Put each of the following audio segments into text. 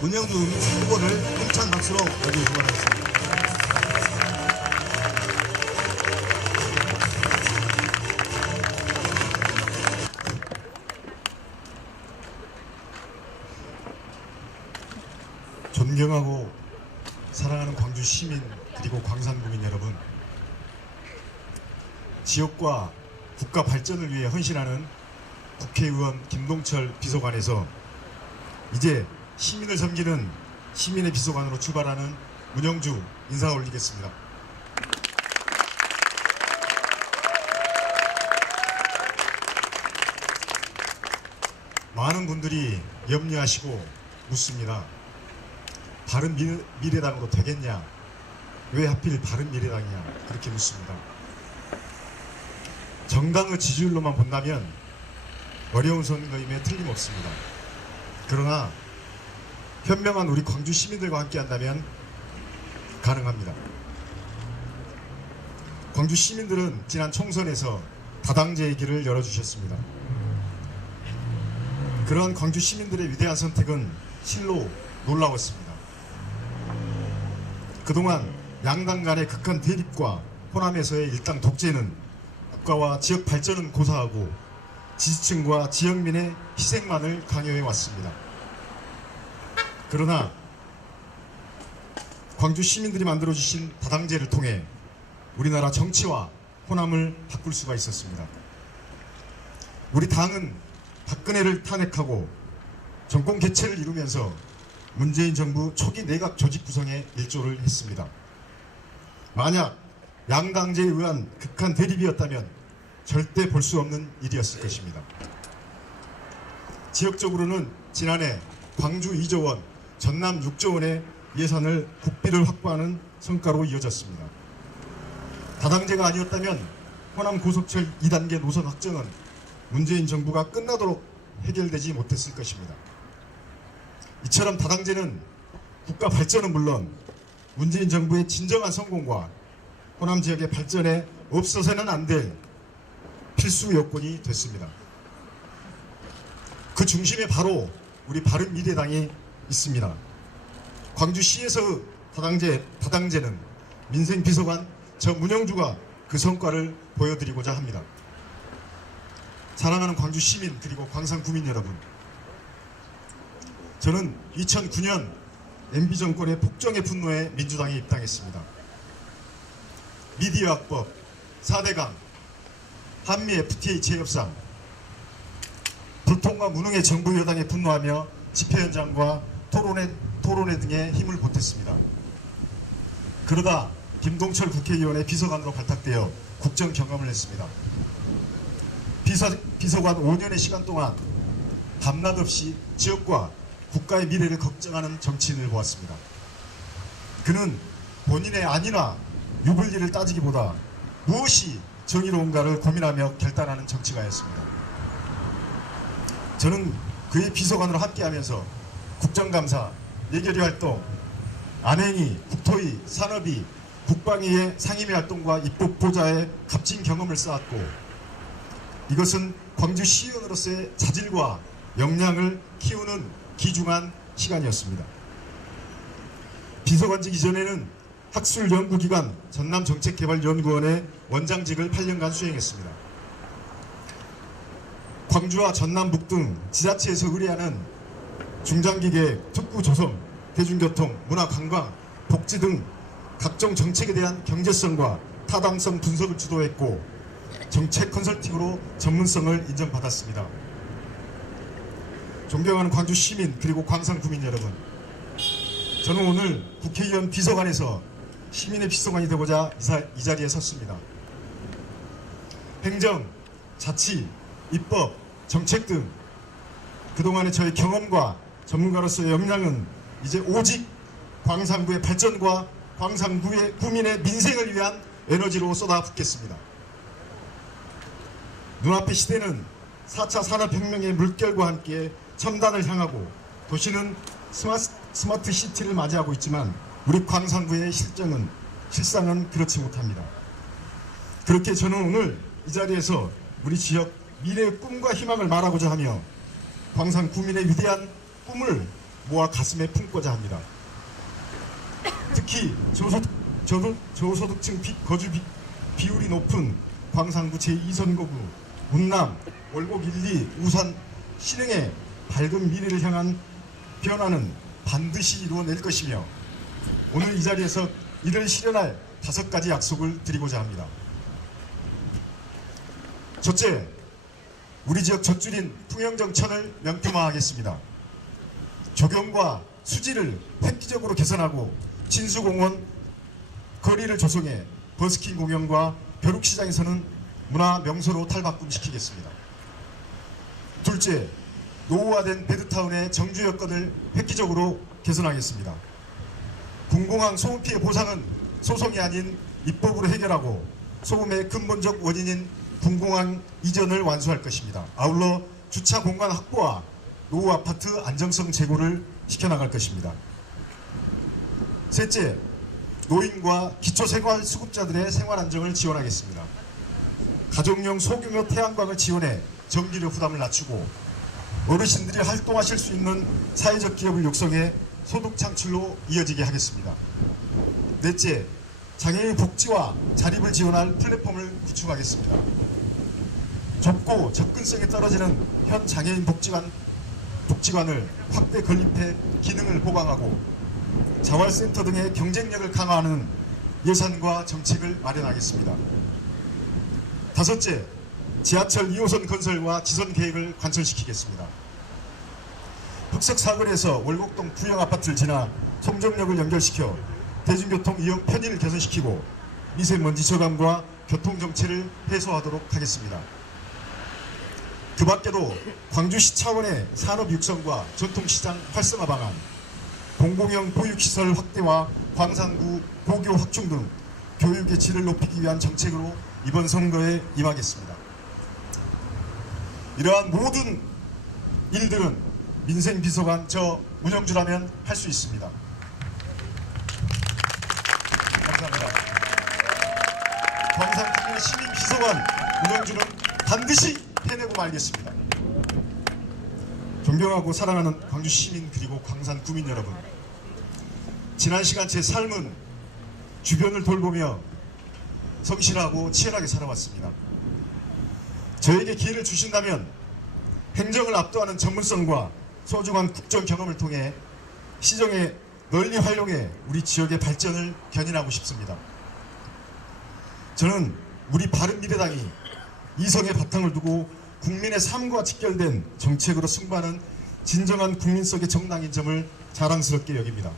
문영주 후보를 힘찬 박수로 여기 후원하겠습니다. 존경하고 사랑하는 광주 시민 그리고 광산구민 여러분, 지역과 국가 발전을 위해 헌신하는 국회의원 김동철 비서관에서 이제 시민을 섬기는 시민의 비서관으로 출발하는 문영주 인사 올리겠습니다. 많은 분들이 염려하시고 묻습니다. 바른미래당으로 되겠냐? 왜 하필 바른미래당이냐? 그렇게 묻습니다. 정당의 지지율로만 본다면 어려운 선거임에 틀림없습니다. 그러나 현명한 우리 광주 시민들과 함께 한다면 가능합니다. 광주 시민들은 지난 총선에서 다당제의 길을 열어주셨습니다. 그러한 광주 시민들의 위대한 선택은 실로 놀라웠습니다. 그동안 양당 간의 극한 대립과 호남에서의 일당 독재는 국가와 지역 발전은 고사하고 지지층과 지역민의 희생만을 강요해 왔습니다. 그러나 광주 시민들이 만들어주신 다당제를 통해 우리나라 정치와 호남을 바꿀 수가 있었습니다. 우리 당은 박근혜를 탄핵하고 정권 개최를 이루면서 문재인 정부 초기 내각 조직 구성에 일조를 했습니다. 만약 양당제에 의한 극한 대립이었다면 절대 볼 수 없는 일이었을 것입니다. 지역적으로는 지난해 광주 2조 원, 전남 6조 원의 예산을 국비를 확보하는 성과로 이어졌습니다. 다당제가 아니었다면 호남 고속철 2단계 노선 확정은 문재인 정부가 끝나도록 해결되지 못했을 것입니다. 이처럼 다당제는 국가 발전은 물론 문재인 정부의 진정한 성공과 호남 지역의 발전에 없어서는 안 될 필수 요건이 됐습니다. 그 중심에 바로 우리 바른미래당이 있습니다. 광주시에서 다당제는 민생비서관 저 문영주가 그 성과를 보여드리고자 합니다. 사랑하는 광주 시민 그리고 광산구민 여러분, 저는 2009년 MB 정권의 폭정의 분노에 민주당에 입당했습니다. 미디어학법, 4대강, 한미 FTA 재협상, 불통과 무능의 정부 여당에 분노하며 집회 현장과 토론회 등에 힘을 보탰습니다. 그러다 김동철 국회의원의 비서관으로 발탁되어 국정 경험을 했습니다. 비서관 5년의 시간 동안 밤낮 없이 지역과 국가의 미래를 걱정하는 정치인을 보았습니다. 그는 본인의 안위나 유불리를 따지기보다 무엇이 정의로운가를 고민하며 결단하는 정치가였습니다. 저는 그의 비서관으로 함께하면서 국정감사, 예결위 활동, 안행위, 국토위, 산업위, 국방위의 상임위 활동과 입법보좌의 값진 경험을 쌓았고, 이것은 광주시의원으로서의 자질과 역량을 키우는 귀중한 시간이었습니다. 비서관직 이전에는 학술연구기관 전남정책개발연구원의 원장직을 8년간 수행했습니다. 광주와 전남북 등 지자체에서 의뢰하는 중장기계획, 특구조성, 대중교통, 문화관광, 복지 등 각종 정책에 대한 경제성과 타당성 분석을 주도했고 정책 컨설팅으로 전문성을 인정받았습니다. 존경하는 광주 시민 그리고 광산구민 여러분, 저는 오늘 국회의원 비서관에서 시민의 비서관이 되고자 이 자리에 섰습니다. 행정, 자치, 입법, 정책 등 그동안의 저의 경험과 전문가로서의 역량은 이제 오직 광산구의 발전과 광산구의 구민의 민생을 위한 에너지로 쏟아붓겠습니다. 눈앞의 시대는 4차 산업혁명의 물결과 함께 첨단을 향하고 도시는 스마트 시티를 맞이하고 있지만 우리 광산구의 실상은 그렇지 못합니다. 그렇게 저는 오늘 이 자리에서 우리 지역 미래의 꿈과 희망을 말하고자 하며 광산구민의 위대한 꿈을 모아 가슴에 품고자 합니다. 특히 저소득층 거주 비율이 높은 광산구 제2선거구, 운남, 월곡 1, 2, 우산, 신흥의 밝은 미래를 향한 변화는 반드시 이루어낼 것이며 오늘 이 자리에서 이를 실현할 5가지 약속을 드리고자 합니다. 첫째, 우리 지역 젖줄인 풍영정천을 명품화하겠습니다. 조경과 수질을 획기적으로 개선하고 진수공원 거리를 조성해 버스킹 공연과 벼룩시장에서는 문화 명소로 탈바꿈시키겠습니다. 둘째, 노후화된 베드타운의 정주 여건을 획기적으로 개선하겠습니다. 군공항 소음 피해 보상은 소송이 아닌 입법으로 해결하고 소음의 근본적 원인인 군공항 이전을 완수할 것입니다. 아울러 주차 공간 확보와 노후 아파트 안정성 제고를 시켜나갈 것입니다. 셋째, 노인과 기초생활수급자들의 생활 안정을 지원하겠습니다. 가족용 소규모 태양광을 지원해 전기료 부담을 낮추고 어르신들이 활동하실 수 있는 사회적 기업을 육성해 소득 창출로 이어지게 하겠습니다. 넷째, 장애인 복지와 자립을 지원할 플랫폼을 구축하겠습니다. 좁고 접근성이 떨어지는 현 장애인 복지관을 확대 건립해 기능을 보강하고 자활센터 등의 경쟁력을 강화하는 예산과 정책을 마련하겠습니다. 다섯째, 지하철 2호선 건설과 지선 계획을 관철시키겠습니다. 흑석사거리에서 월곡동 부영아파트를 지나 송정역을 연결시켜 대중교통 이용 편의를 개선시키고 미세먼지 저감과 교통정체를 해소하도록 하겠습니다. 그 밖에도 광주시 차원의 산업 육성과 전통시장 활성화 방안, 공공형 보육시설 확대와 광산구 고교 확충 등 교육의 질을 높이기 위한 정책으로 이번 선거에 임하겠습니다. 이러한 모든 일들은 민생비서관 저 문영주라면 할 수 있습니다. 감사합니다. 광산구의 시민비서관 문영주는 반드시 해내고 말겠습니다. 존경하고 사랑하는 광주 시민 그리고 광산 구민 여러분, 지난 시간 제 삶은 주변을 돌보며 성실하고 치열하게 살아왔습니다. 저에게 기회를 주신다면 행정을 압도하는 전문성과 소중한 국정 경험을 통해 시정에 널리 활용해 우리 지역의 발전을 견인하고 싶습니다. 저는 우리 바른미래당이 이성의 바탕을 두고 국민의 삶과 직결된 정책으로 승부하는 진정한 국민성의 정당인 점을 자랑스럽게 여깁니다.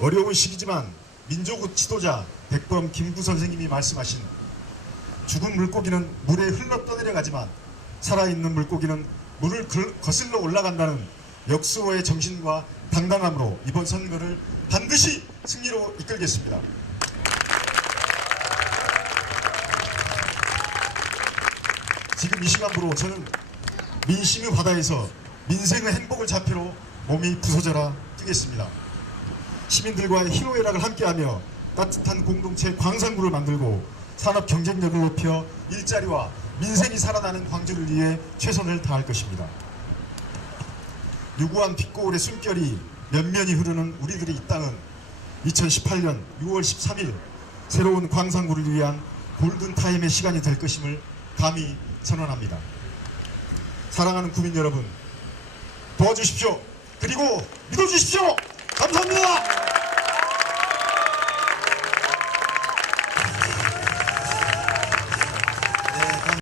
어려운 시기지만 민족의 지도자 백범 김구 선생님이 말씀하신 죽은 물고기는 물에 흘러 떠내려가지만 살아있는 물고기는 물을 거슬러 올라간다는 역수호의 정신과 당당함으로 이번 선거를 반드시 승리로 이끌겠습니다. 지금 이 시간부로 저는 민심의 바다에서 민생의 행복을 좌표로 몸이 부서져라 뛰겠습니다. 시민들과의 희노애락을 함께하며 따뜻한 공동체 광산구를 만들고 산업 경쟁력을 높여 일자리와 민생이 살아나는 광주를 위해 최선을 다할 것입니다. 유구한 빛고울의 숨결이 면면이 흐르는 우리들의 이 땅은 2018년 6월 13일 새로운 광산구를 위한 골든타임의 시간이 될 것임을 감히 선언합니다. 사랑하는 구민 여러분, 도와주십시오. 그리고 믿어주십시오. 감사합니다.